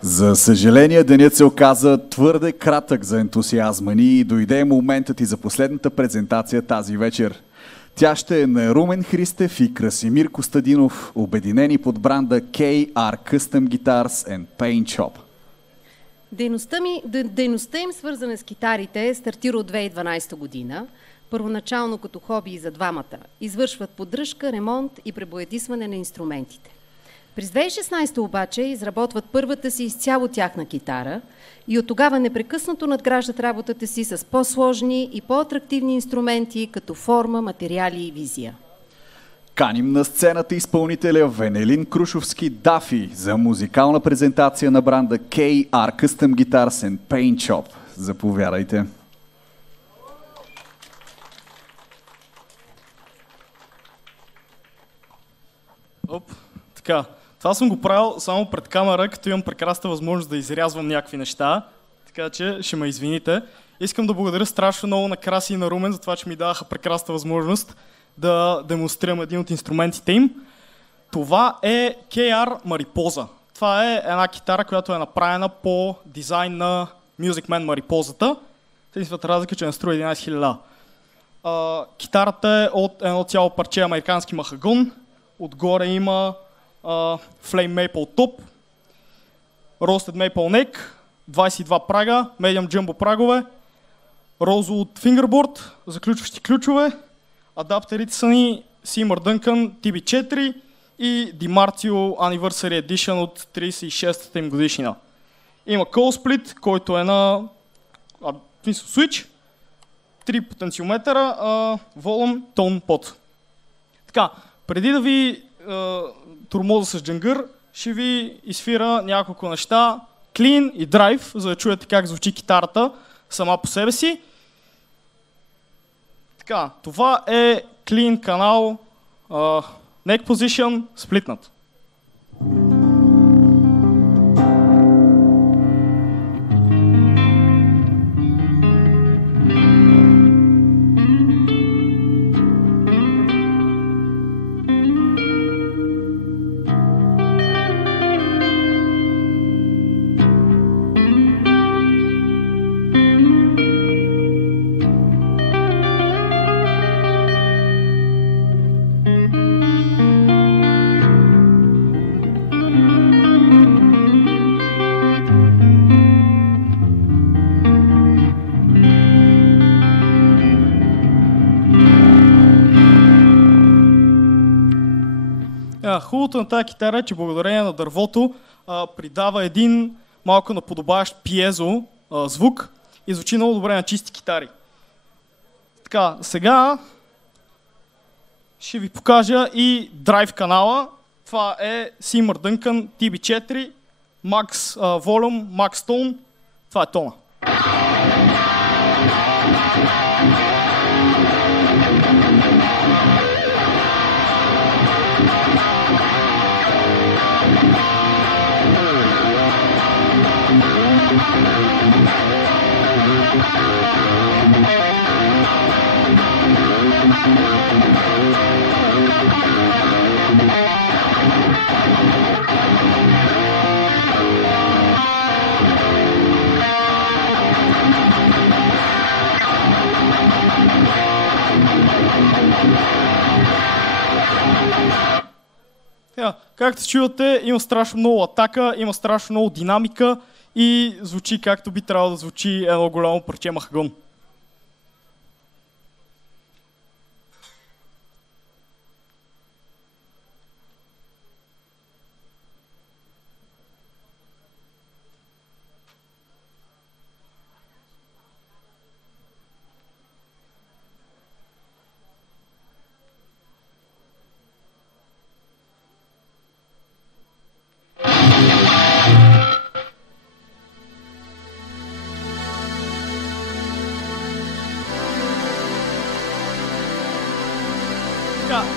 За съжаление, денят се оказа твърде кратък за ентусиазма ни и дойде моментът и за последната презентация тази вечер. Тя ще е на Румен Христев и Красимир Костадинов, обединени под бранда KR Custom Guitars and Paint Shop. Дейността им, свързана с китарите, стартира от 2012 година, първоначално като хоби за двамата. Извършват поддръжка, ремонт и пребоядисване на инструментите. През 2016 обаче изработват първата си изцяло тяхна китара и от тогава непрекъснато надграждат работата си с по-сложни и по-атрактивни инструменти като форма, материали и визия. Каним на сцената изпълнителя Венелин Крушовски Дафи за музикална презентация на бранда KR Custom Guitars and Paint Shop. Заповядайте. Така, това съм го правил само пред камера, като имам прекрасна възможност да изрязвам някакви неща, така че ще ме извините. Искам да благодаря страшно много на Краси и на Румен за това, че ми даваха прекрасна възможност да демонстрирам един от инструментите им. Това е KR Mariposa. Това е една китара, която е направена по дизайн на Music Man Mariposата. Единствената разлика, че не струва 11 000. Китарата е от едно цяло парче американски махагон. Отгоре има Flame Maple Top, Roasted Maple Neck, 22 прага, Medium Jumbo прагове, розово Fingerboard, заключващи ключове, адаптерите са ни Seymour Duncan TB4 и DiMarzio Anniversary Edition от 36-та им годишнина. Има Call Split, който е на Switch, 3 потенциометъра, Volume, Tone, Pod. Така, преди да ви турмоза с джангър, ще ви изфира няколко неща, Clean и Drive, за да чуете как звучи китарата сама по себе си. Така, това е Clean канал, Neck Position, сплитнат. Хубавото на тази китара е, че благодарение на дървото придава един малко наподобаващ пиезо звук и звучи много добре на чисти китари. Така, сега ще ви покажа и драйв канала. Това е Seymour Duncan TB4, Max Volume, Max Tone. Това е тона. Както чувате, има страшно много атака, има страшно много динамика и звучи както би трябвало да звучи едно голямо парче махагон.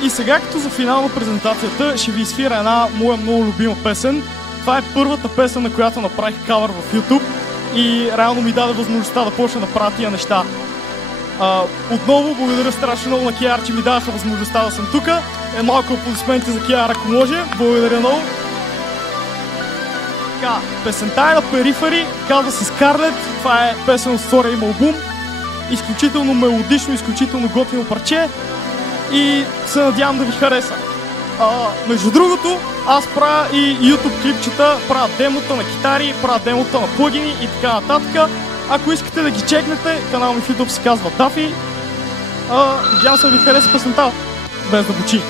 И сега, като за финал на презентацията, ще ви изфира една моя много любима песен. Това е първата песен, на която направих кавър в YouTube и реално ми даде възможността да почна да правя тия неща. Отново благодаря страшно много на KR, че ми даваха възможността да съм тук. Малко аплодисменти за KR, ако може. Благодаря много. Така, песента е на Перифери, казва се Скарлет, това е песен от втория им албум. Изключително мелодично, изключително готино парче и се надявам да ви хареса. Между другото, аз правя и YouTube клипчета, правя демота на китари, правя демота на плагини и така нататък. Ако искате да ги чекнете, канал ми в YouTube се казва Дафи. Надявам се да ви хареса песента, без да бучи.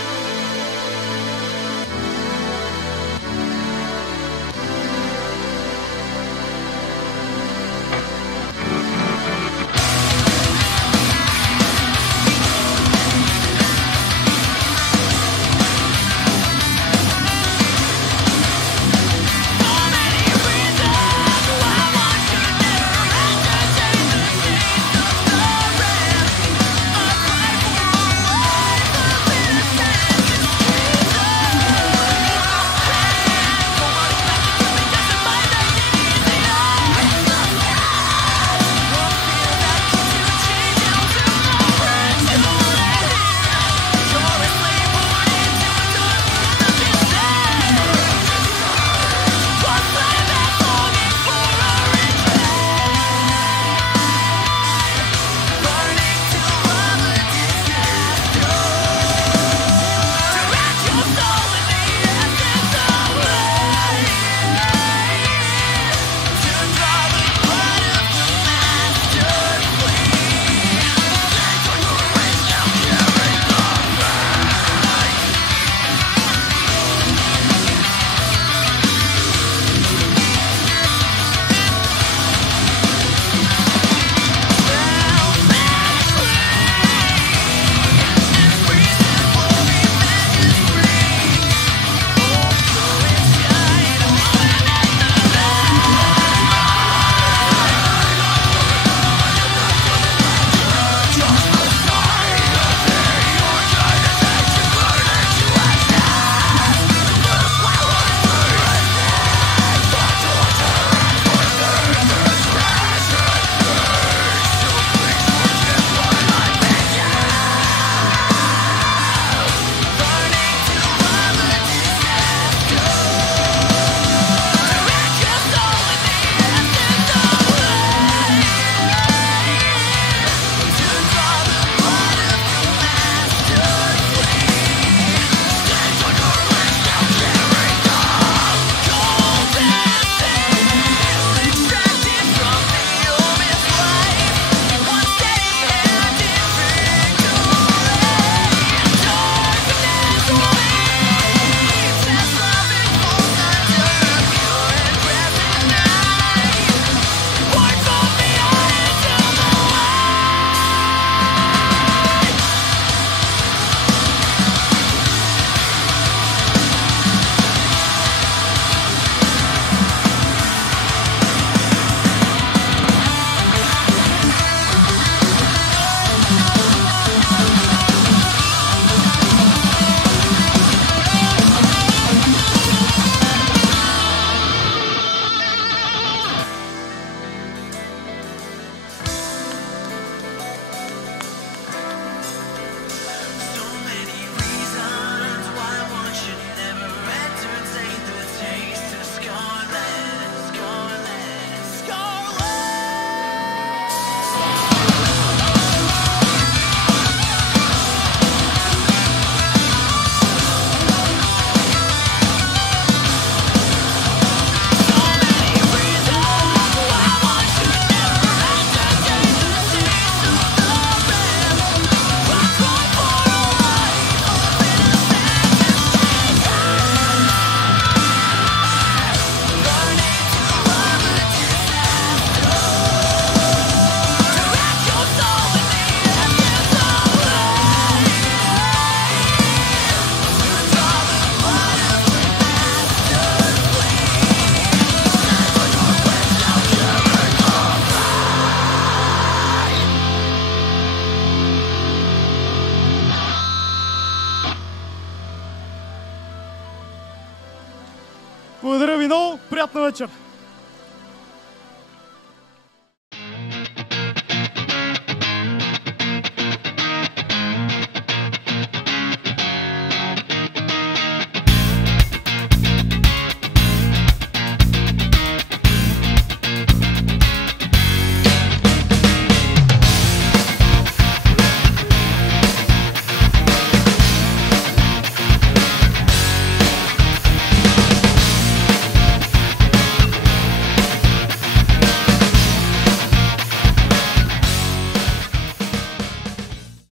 Благодаря ви много, приятна вечер!